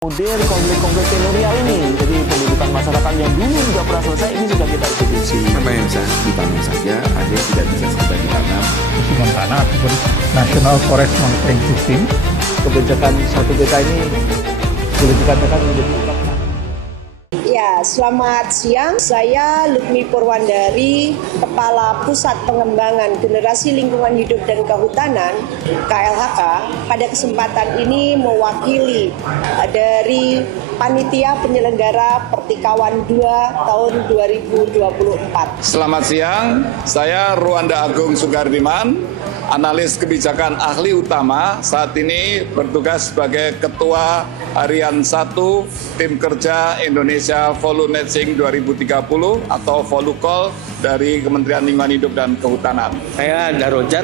Model konflik-konflik teritorial ini, jadi pendidikan masyarakat yang dulu sudah pernah selesai ini sudah kita eksekusi. Apa yang bisa dibangun saja, ada yang tidak bisa sudah ditanam. Hukuman tanah ataupun National Forest Monitoring System. Kebijakan satu desa ini boleh dikatakan menjadi utama. Ya, selamat siang. Saya Lukmi Purwandari, Kepala Pusat Pengembangan Generasi Lingkungan Hidup dan Kehutanan (KLHK). Pada kesempatan ini mewakili dari Panitia Penyelenggara Pertikawan 2 tahun 2024. Selamat siang, saya Ruanda Agung Sugardiman, analis kebijakan ahli utama, saat ini bertugas sebagai Ketua Harian 1 Tim Kerja Indonesia Volunetzing 2030 atau Volukol dari Kementerian Lingkungan Hidup dan Kehutanan. Saya Darojat,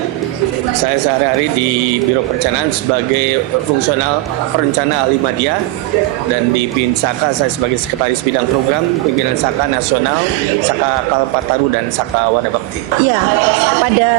saya sehari-hari di Biro Perencanaan sebagai fungsional perencana ahli media, dan di BIN Saka saya sebagai Sekretaris Bidang Program Pimpinan Saka Nasional, Saka Kalpataru dan Saka Wanabakti. Ya, pada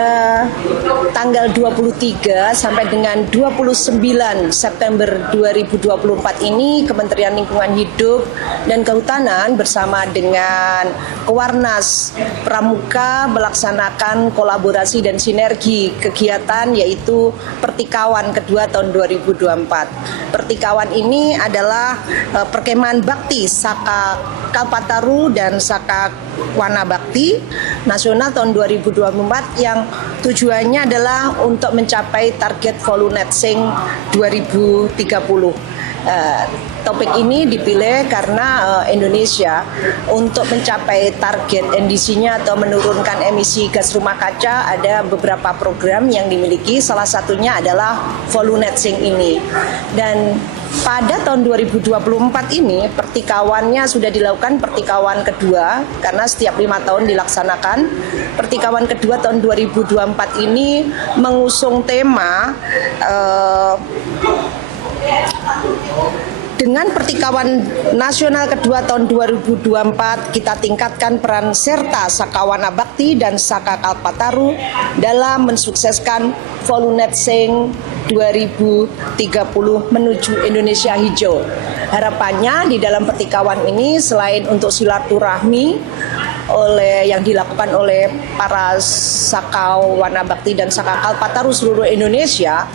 tanggal 23 sampai dengan 29 September 2024 ini Kementerian Lingkungan Hidup dan Kehutanan bersama dengan Kewarnas Pramuka melaksanakan kolaborasi dan sinergi kegiatan yaitu Pertikawan kedua tahun 2024. Pertikawan ini adalah perkemahan bakti Saka Kalpataru dan Saka Wanabakti nasional tahun 2024 yang tujuannya adalah untuk mencapai target Volunetzing 2030. Topik ini dipilih karena Indonesia untuk mencapai target NDC-nya atau menurunkan emisi gas rumah kaca ada beberapa program yang dimiliki, salah satunya adalah Volunetzing ini. Dan pada tahun 2024 ini pertikawannya sudah dilakukan pertikawan kedua karena setiap 5 tahun dilaksanakan. Pertikawan kedua tahun 2024 ini mengusung tema dengan Pertikawan Nasional kedua tahun 2024, kita tingkatkan peran serta Saka Wanabakti dan Saka Kalpataru dalam mensukseskan Volunetzing 2030 menuju Indonesia hijau. Harapannya di dalam pertikawan ini selain untuk silaturahmi yang dilakukan oleh para Saka Wanabakti dan Saka Kalpataru seluruh Indonesia,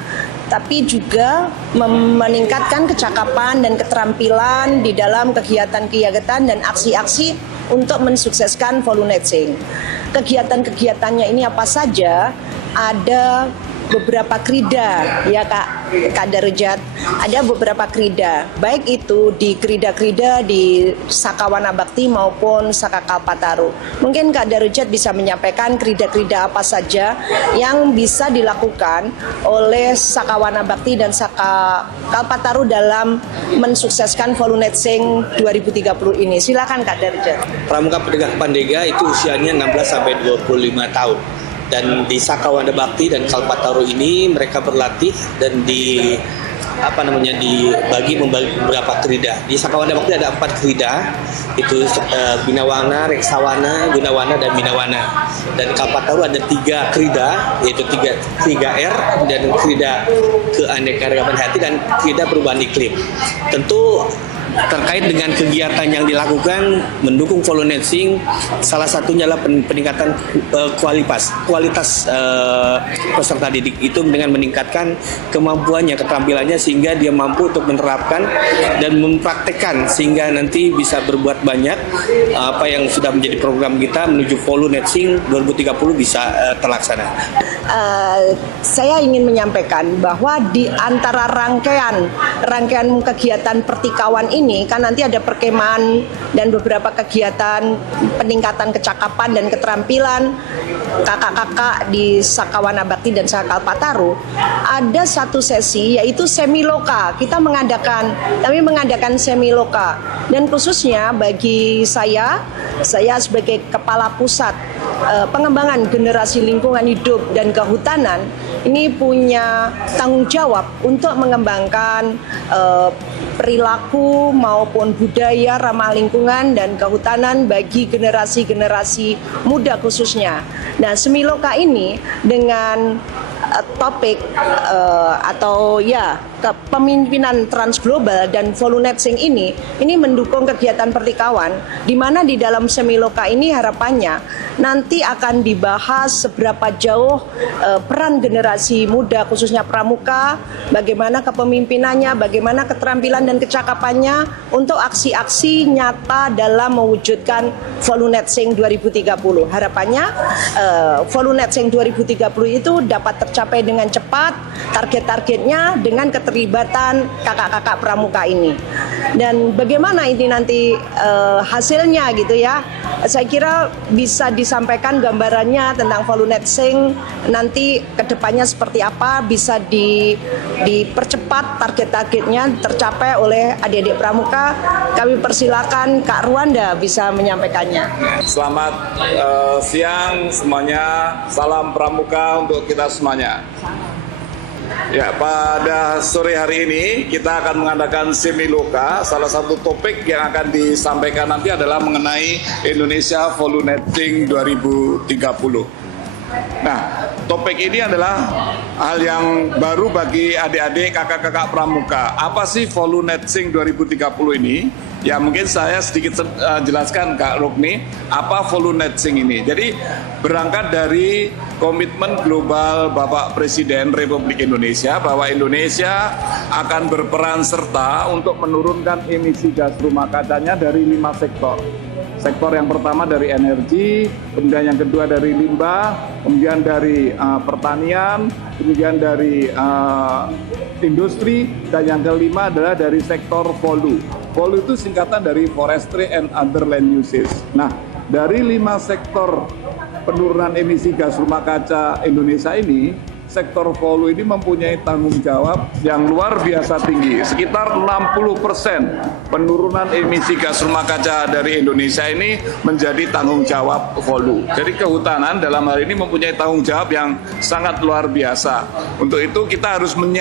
tapi juga meningkatkan kecakapan dan keterampilan di dalam kegiatan-kegiatan dan aksi-aksi untuk mensukseskan Volunetzing. Kegiatan-kegiatannya ini apa saja? Ada beberapa krida, ya Kak Darujat, ada beberapa krida, baik itu di krida-krida di Saka Wanabakti maupun Saka Kalpataru. Mungkin Kak Darujat bisa menyampaikan krida-krida apa saja yang bisa dilakukan oleh Saka Wanabakti dan Saka Kalpataru dalam mensukseskan Volunetzing 2030 ini. Silakan Kak Darujat. Pramuka Penegak Pandega itu usianya 16 sampai 25 tahun. Dan di Saka Wanabakti dan Kalpataru ini mereka berlatih dan dibagi beberapa krida. Di Saka Wanabakti ada 4 krida, itu Binawana, Reksawana, Gunawana, dan Binawana. Dan Kalpataru ada 3 krida, yaitu 3R dan krida keanekaragaman hayati dan krida perubahan iklim. Tentu terkait dengan kegiatan yang dilakukan mendukung Volunetzing, salah satunya adalah peningkatan kualitas peserta didik itu dengan meningkatkan kemampuannya, keterampilannya sehingga dia mampu untuk menerapkan dan mempraktekkan sehingga nanti bisa berbuat banyak apa yang sudah menjadi program kita menuju Volunetzing 2030 bisa terlaksana. Saya ingin menyampaikan bahwa di antara rangkaian kegiatan pertikawan ini kan nanti ada perkemahan dan beberapa kegiatan peningkatan kecakapan dan keterampilan kakak-kakak di Saka Wanabakti dan Saka Kalpataru. Ada satu sesi yaitu semiloka. Kami mengadakan semiloka, dan khususnya bagi saya sebagai Kepala Pusat Pengembangan Generasi Lingkungan Hidup dan Kehutanan ini punya tanggung jawab untuk mengembangkan perilaku maupun budaya ramah lingkungan dan kehutanan bagi generasi-generasi muda khususnya. Nah, Semiloka ini dengan topik atau kepemimpinan Transglobal dan Volunetsing ini mendukung kegiatan pertikaian, di mana di dalam Semiloka ini harapannya nanti akan dibahas seberapa jauh peran generasi muda khususnya pramuka, bagaimana kepemimpinannya, bagaimana keterampilan dan kecakapannya untuk aksi-aksi nyata dalam mewujudkan Volunetsing 2030. Harapannya Volunetsing 2030 itu dapat tercapai dengan cepat, target-targetnya dengan keterlibatan kakak-kakak pramuka ini. Dan bagaimana ini nanti hasilnya gitu ya, saya kira bisa disampaikan gambarannya tentang Volunetsing nanti kedepannya seperti apa, bisa dipercepat target-targetnya tercapai oleh adik-adik pramuka. Kami persilakan Kak Ruanda bisa menyampaikannya. Selamat siang semuanya, salam pramuka untuk kita semuanya. Ya, pada sore hari ini kita akan mengadakan Semiloka. Salah satu topik yang akan disampaikan nanti adalah mengenai Indonesia Volunetsing 2030. Nah, topik ini adalah hal yang baru bagi adik-adik kakak-kakak pramuka. Apa sih Volunetsing 2030 ini? Ya mungkin saya sedikit jelaskan Kak Rukmi, apa Volunetsing ini. Jadi berangkat dari komitmen global Bapak Presiden Republik Indonesia bahwa Indonesia akan berperan serta untuk menurunkan emisi gas rumah kacanya dari 5 sektor. Sektor yang pertama dari energi, kemudian yang kedua dari limbah, kemudian dari pertanian, kemudian dari industri, dan yang kelima adalah dari sektor volu. Volu itu singkatan dari forestry and other land uses. Nah, dari 5 sektor penurunan emisi gas rumah kaca Indonesia ini, sektor volu ini mempunyai tanggung jawab yang luar biasa tinggi. Sekitar 60% penurunan emisi gas rumah kaca dari Indonesia ini menjadi tanggung jawab volu. Jadi kehutanan dalam hal ini mempunyai tanggung jawab yang sangat luar biasa. Untuk itu kita harus menyiapkan